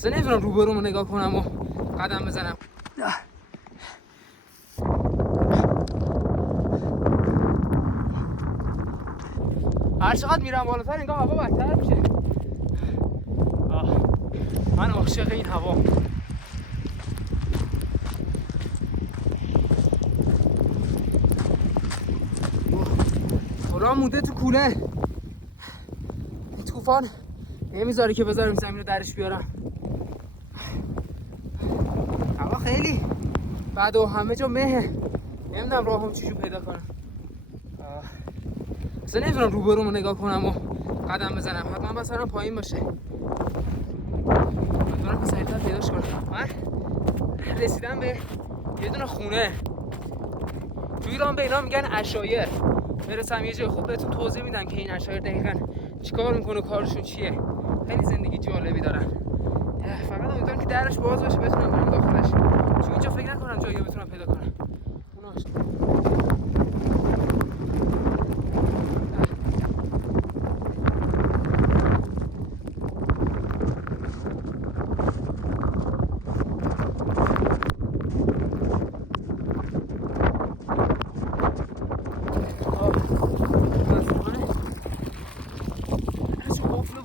اصلا نمیتونم روبرومو نگاه کنم و قدم بزنم. هر چقدر میرم بالاتر انگار هوا بدتر میشه. من عاشق این هوا. خدا موده تو کوله. این طوفان نمیذاره که بذارم زمین رو درش بیارم. هوا خیلی بعد و همه جا مهه. نمیدونم راهم چیشو پیدا کنم. اصلا نمیتونم روبرومو نگاه کنم و قدم بزنم. حتما باید سرم پایین باشه. امیدوارم که سریعتر پیداش کنم. من رسیدم به یه دونه خونه. تو ایران به اینا میگن عشایر. برسم یه جای خوب بهتون توضیح میدم که این عشایر دقیقاً چیکار میکنه، کارشون چیه. خیلی زندگی جالبی دارن. فقط امیدوارم که درش باز باشه بتونم برم داخلش. چون اینجا فکر نکنم جایی بتونم پیدا کنم. اوناش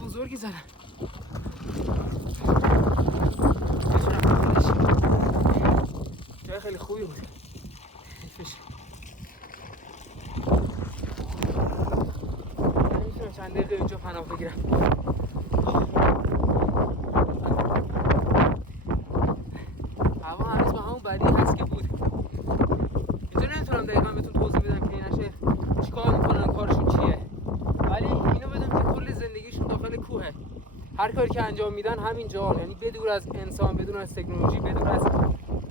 بزرگی زدن. جای خیلی خوبی بود. نمیتونم چند دقیقه اینجا پناه بگیرم. هوا هنوز به همون بدی هست که بود. اینجا نمیتونم دقیقا بهتون توضیح بدم که این عشایر چیکار میکنن، کارشون چیه. ولی اینو بدونم که کل زندگیشون داخل کوهه. هر کاری که انجام میدن همینجا، یعنی بدور از انسان، بدور از تکنولوژی، بدور از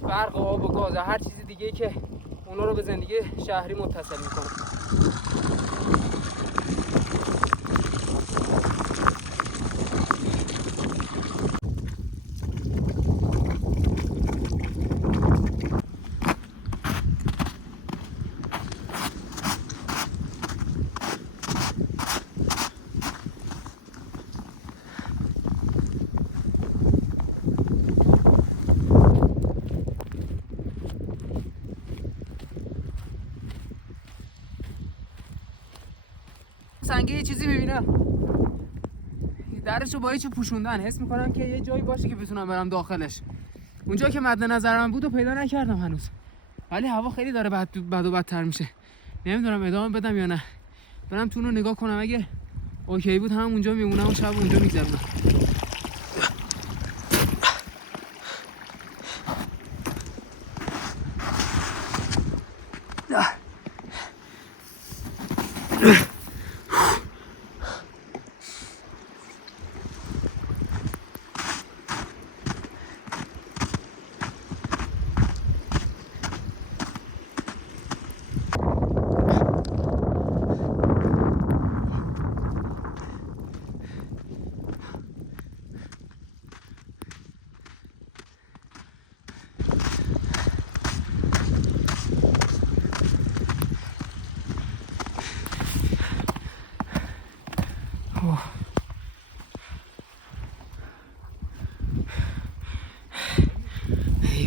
برق، آب و گاز، هر چیز دیگه که اونا رو به زندگی شهری متصل میکنه. سنگه یه چیزی میبینم، درشو با هیچی پوشوندن. حس میکنم که یه جایی باشه که بتونم برم داخلش. اونجا که مد نظرم بود و پیدا نکردم هنوز. ولی هوا خیلی داره بد و بدتر میشه. نمیدونم ادامه بدم یا نه. برم تو رو نگاه کنم. اگه اوکی بود هم اونجا میمونم و شب اونجا میگذرونم.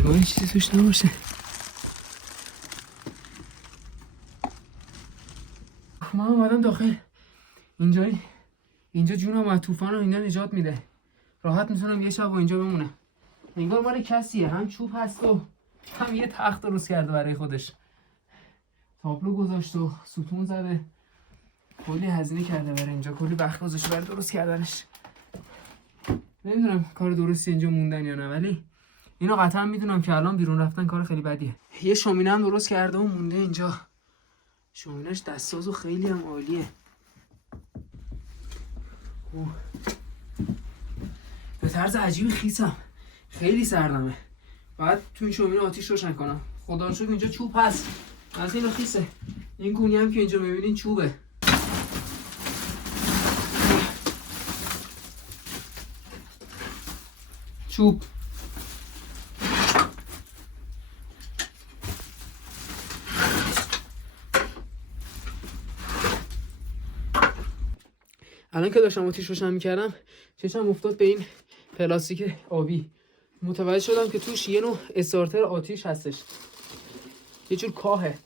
این چیزی توش نباشه. من اومدم داخل. اینجا جونم از طوفان و اینا نجات میده. راحت میتونم یه شب و اینجا بمونم. انگار مال کسیه. هم چوب هست و هم یه تخت درست کرده برای خودش. تابلو گذاشت و ستون زده. کلی هزینه کرده برای اینجا. کلی وقت گذاشته برای درست کردنش. نمیدونم کار درستی اینجا موندن یا نه، ولی اینو قطعا میدونم که الان بیرون رفتن کار خیلی بدیه. یه شومینه هم درست کرده و مونده اینجا. شومینه‌اش دستساز و خیلی هم عالیه. به طرز عجیبی خیسم. خیلی سردمه. بعد تو این شومینه آتیش روشن کنم. خدا رو شکر اینجا چوب هست. از اینو خیسه. این گونی هم که اینجا میبینین چوبه. چوب. الان که داشتم آتیش روشن میکردم چشم افتاد به این پلاستیک آبی. متوجه شدم که توش یه نوع استارتر آتیش هستش، یه جور کاهه،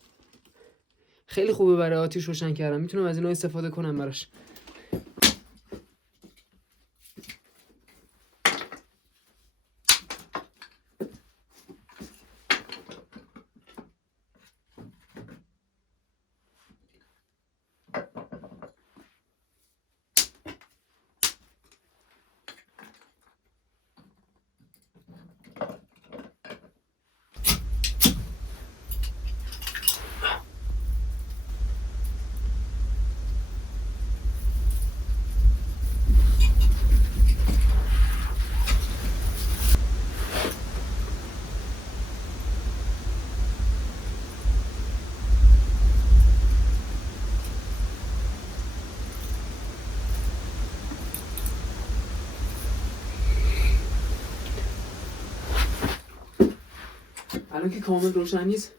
خیلی خوبه برای آتیش روشن کردن. میتونم از اینا استفاده کنم براش. الان که کامل روشن نیست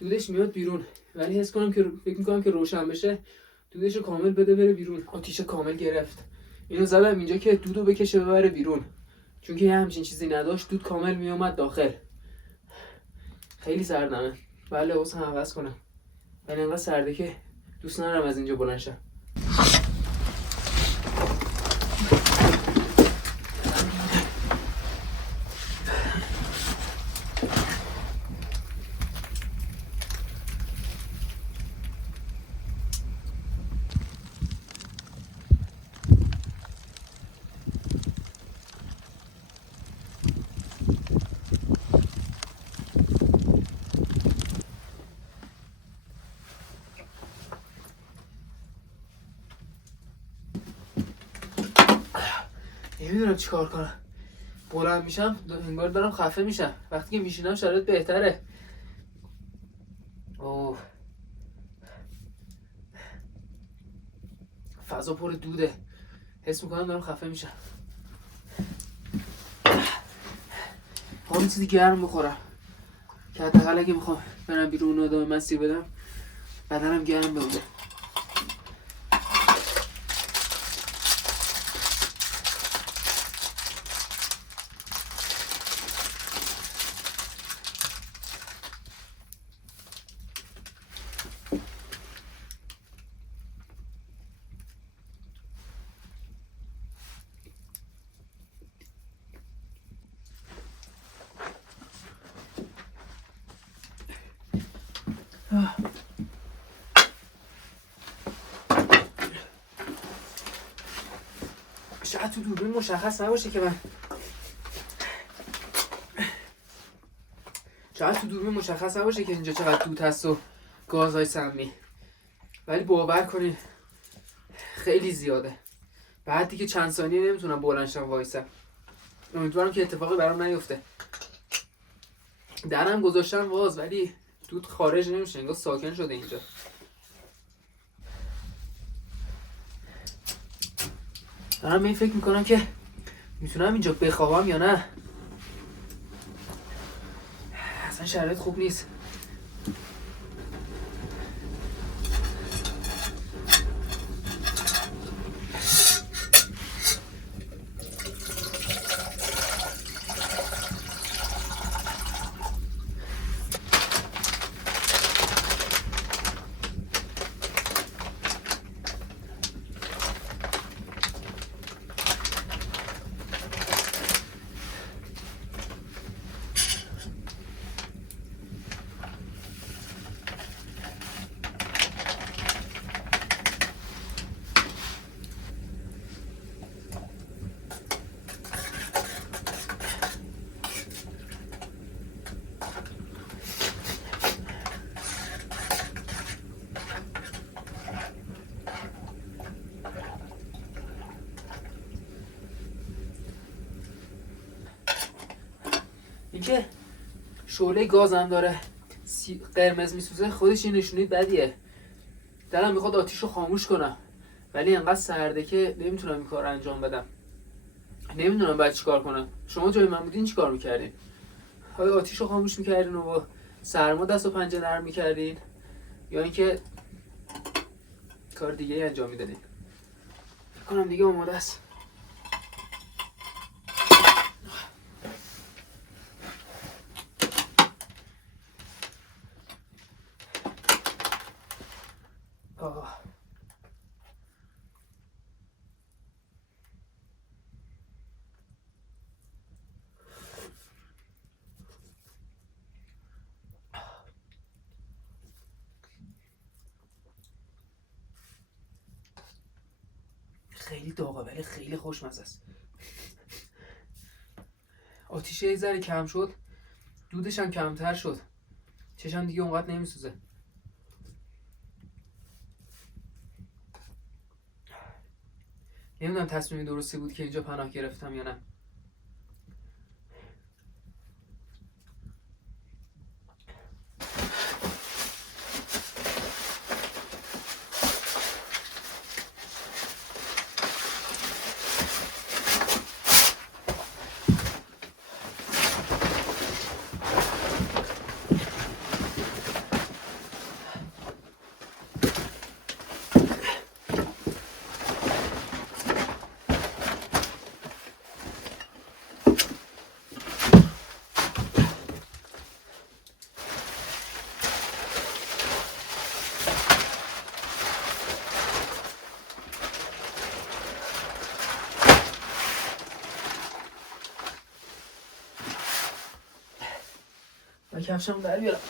دودش میاد بیرون، ولی حس کنم که فکر میکنم که روشن بشه دودش رو کامل بده بره بیرون. آتیش کامل گرفت. اینو زدم اینجا که دودو بکشه ببره بیرون، چون که همچین چیزی نداشت دود کامل میومد داخل. خیلی سردمه. بله واسه هم عوض کنم، ولی انقدر سرده که دوست ندارم از اینجا بلند شم. نمیدونم چی کار کنم. بلند میشم انگار دارم خفه میشم، وقتی که میشینم شرایط بهتره. اوه فضا پر دوده، حس میکنم دارم خفه میشم. هم چیزی گرم بخورم که حداقل اگه میخوام برم بیرون و ادامه مسیر بدم بدنم گرم بمونه. شاید تو دوربین مشخص نباشه که من اینجا چقدر دود هست و گازهای سمی، ولی باور کنین خیلی زیاده. بعد دیگه چند ثانیه نمیتونم بلند شم وایسم. امیدوارم که اتفاقی برام نیفته. درم گذاشتم باز ولی دود خارج نمیشه، انگار ساکن شده اینجا. دارم این فکر میکنم که میتونم اینجا بخوابم یا نه. اصلا شرایط خوب نیست. اینکه شعله گازم داره قرمز میسوزه خودش یه نشونه بدیه. دلم میخواد آتیش رو خاموش کنم ولی انقدر سرده که نمیتونم این کار انجام بدم. نمیدونم باید چی کار کنم. شما جای من بودین چی کار میکردین؟ آیا آتیش رو خاموش میکردین و با سرما دست و پنجه نرم میکردین یا اینکه کار دیگه ای انجام میدادین؟ فکر کنم دیگه آماده است. خیلی داغه ولی خیلی خوشمزه است. آتیشه یه ذره کم شد، دودش هم کمتر شد، چشم دیگه اونقدر نمیسوزه. نمیدونم تصمیم درستی بود که اینجا پناه گرفتم یا نه. و کفشم در بیارم.